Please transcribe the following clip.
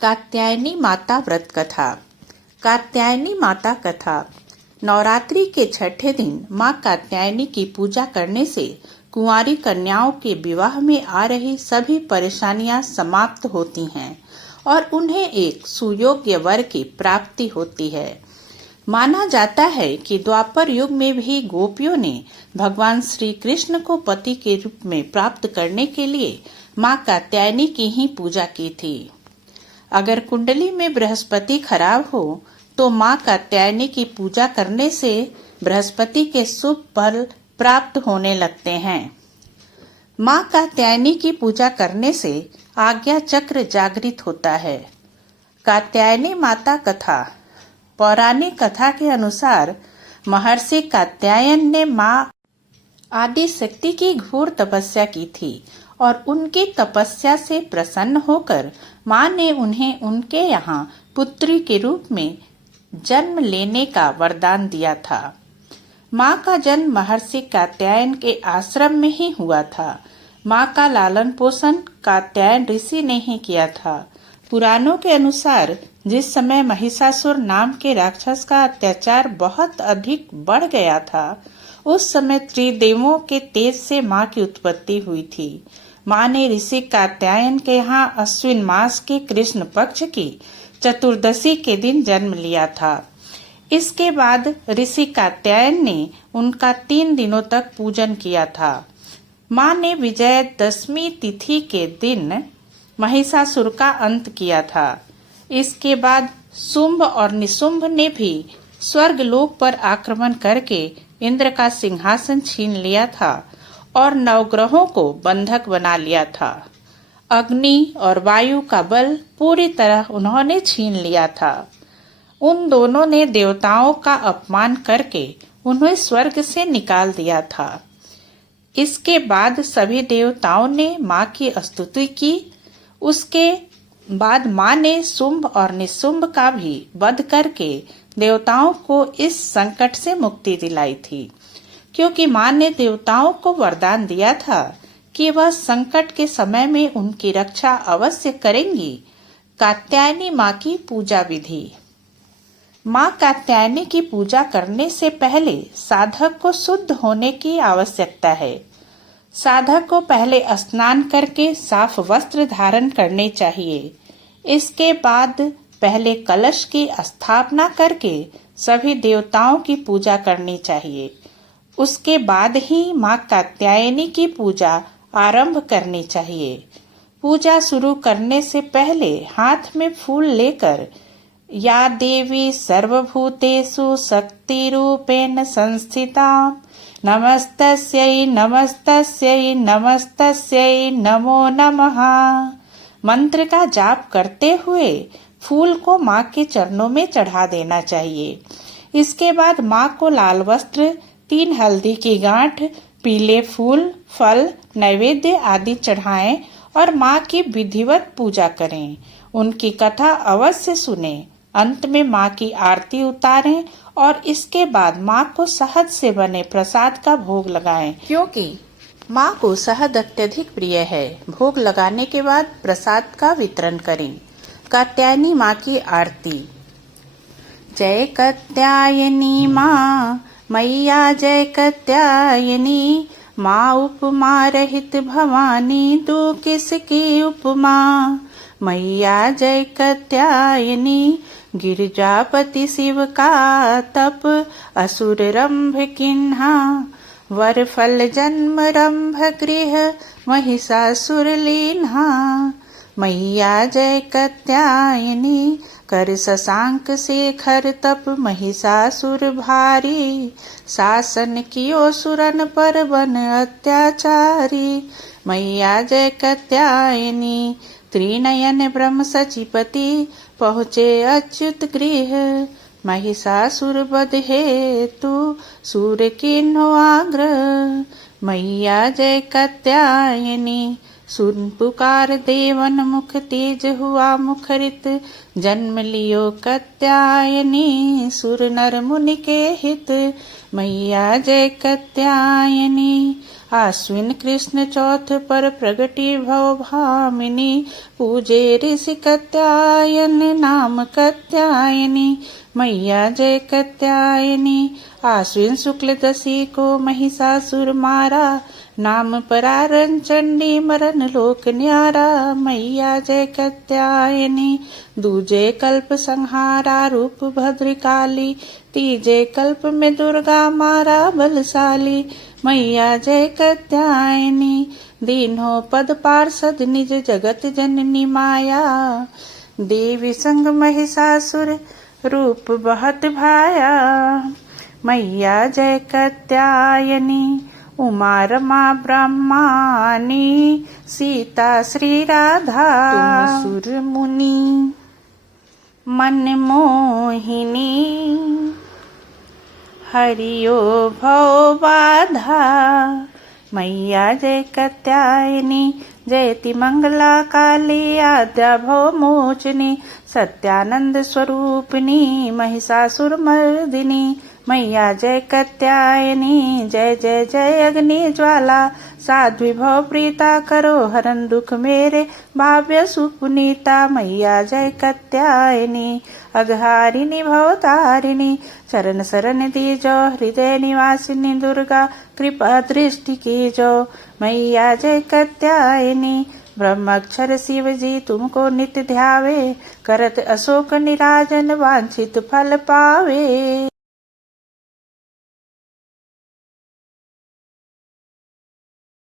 कात्यायनी माता व्रत कथा। कात्यायनी माता कथा। नवरात्रि के छठे दिन माँ कात्यायनी की पूजा करने से कुंवारी कन्याओं के विवाह में आ रही सभी परेशानियां समाप्त होती हैं और उन्हें एक सुयोग्य वर की प्राप्ति होती है। माना जाता है कि द्वापर युग में भी गोपियों ने भगवान श्री कृष्ण को पति के रूप में प्राप्त करने के लिए माँ कात्यायनी की ही पूजा की थी। अगर कुंडली में बृहस्पति खराब हो तो माँ कात्यायनी की पूजा करने से बृहस्पति के शुभ फल प्राप्त होने लगते हैं। माँ कात्यायनी की पूजा करने से आज्ञा चक्र जागृत होता है। कात्यायनी माता कथा। पौराणिक कथा के अनुसार महर्षि कात्यायन ने माँ आदि शक्ति की घोर तपस्या की थी और उनकी तपस्या से प्रसन्न होकर माँ ने उन्हें उनके यहाँ पुत्री के रूप में जन्म लेने का वरदान दिया था। माँ का जन्म महर्षि कात्यायन के आश्रम में ही हुआ था। माँ का लालन पोषण कात्यायन ऋषि ने ही किया था। पुराणों के अनुसार जिस समय महिषासुर नाम के राक्षस का अत्याचार बहुत अधिक बढ़ गया था, उस समय त्रिदेवों के तेज से माँ की उत्पत्ति हुई थी। माँ ने ऋषि कात्यायन के यहाँ अश्विन मास के कृष्ण पक्ष की चतुर्दशी के दिन जन्म लिया था। इसके बाद ऋषि कात्यायन ने उनका 3 दिनों तक पूजन किया था। माँ ने विजयदशमी तिथि के दिन महिषासुर का अंत किया था। इसके बाद शुंभ और निशुंभ ने भी स्वर्ग लोक पर आक्रमण करके इंद्र का सिंहासन छीन लिया था और नवग्रहों को बंधक बना लिया था। अग्नि और वायु का बल पूरी तरह उन्होंने छीन लिया था। उन दोनों ने देवताओं का अपमान करके उन्हें स्वर्ग से निकाल दिया था। इसके बाद सभी देवताओं ने माँ की स्तुति की। उसके बाद माँ ने शुंभ और निशुंभ का भी वध करके देवताओं को इस संकट से मुक्ति दिलाई थी, क्योंकि माँ ने देवताओं को वरदान दिया था कि वह संकट के समय में उनकी रक्षा अवश्य करेंगी। कात्यायनी माँ की पूजा विधि। माँ कात्यायनी की पूजा करने से पहले साधक को शुद्ध होने की आवश्यकता है। साधक को पहले स्नान करके साफ वस्त्र धारण करने चाहिए। इसके बाद पहले कलश की स्थापना करके सभी देवताओं की पूजा करनी चाहिए। उसके बाद ही माँ कात्यायनी की पूजा आरंभ करनी चाहिए। पूजा शुरू करने से पहले हाथ में फूल लेकर या देवी सर्वभूतेषु शक्ति रूपेण संस्थिता नमस्तस्यै नमस्तस्यै नमस्तस्यै नमो नमः मंत्र का जाप करते हुए फूल को माँ के चरणों में चढ़ा देना चाहिए। इसके बाद माँ को लाल वस्त्र, 3 हल्दी की गांठ, पीले फूल, फल, नैवेद्य आदि चढ़ाएं और माँ की विधिवत पूजा करें। उनकी कथा अवश्य सुने। अंत में माँ की आरती उतारें और इसके बाद माँ को शहद से बने प्रसाद का भोग लगाएं, क्योंकि माँ को शहद अत्यधिक प्रिय है। भोग लगाने के बाद प्रसाद का वितरण करें। कात्यायनी माँ की आरती। जय कात्यायनी माँ मैया, जय कात्यायनी माँ उपमा रहित भवानी, तू किसकी उपमा। मैया जय कात्यायनी गिरिजापति शिव का तप, असुर रंभ किन्हा वर फल जन्म रंभ गृह महिषासुर लीन्हा। मैया जय कात्यायनी कर शशांक शेखर तप, महिषासुर भारी शासन कियो सुरन पर बन अत्याचारी। मैया जय कात्यायनी त्रिनयन ब्रह्म सचिपति, पहुँचे अच्युत गृह महिषासुर वध हेतु सूर किन्हो आग्रह। मैया जय कात्यायनी सुन पुकार देवन मुख, तेज हुआ मुखरित जन्म लियो कात्यायनी सुर नर मुनि के हित। मैया जय कात्यायनी आश्विन कृष्ण चौथ पर प्रगटी भव भामिनी, पूजे ऋषि कात्यायन नाम कात्यायनी, मैया जय कात्यायनी। आश्विन शुक्ल दशी को महिषासुर मारा, नाम परारण चंडी मरण लोक न्यारा, मैया जय कात्यायनी। दूजे कल्प संहारा रूप भद्रकाली, तीजे कल्प में दुर्गा मारा बलशाली, मैया जय कात्यायनी। दीन्हो पद पार्षद निज जगत जननी माया, देवी संग महिषासुर रूप बहुत भाया, मैया जय कात्यायनी। उमा रमा ब्रह्मानी, सीता श्री राधा, तुम सुर मुनि मन मोहिनी, हरियो भव बाधा, मैया जय कात्यायनी। जयति मंगला काली आद्या भव मोचनी, सत्यानंद स्वरूपिणी महिषासुर मर्दिनी, मैया जय कात्यायनी। जय जय जय अग्नि ज्वाला, साध्वी भव प्रीता, करो हरण दुख मेरे भाव्य सुपुनीता, मैया जय कात्यायनी। अघहारिणी भवतारिणी, चरण शरण दीजो, हृदय निवासिनी दुर्गा, कृपा दृष्टि कीजो, मैया जय कात्यायनी। ब्रह्मक्षर शिव जी तुमको नित्य ध्यावे, करत अशोक निराजन वांछित फल पावे।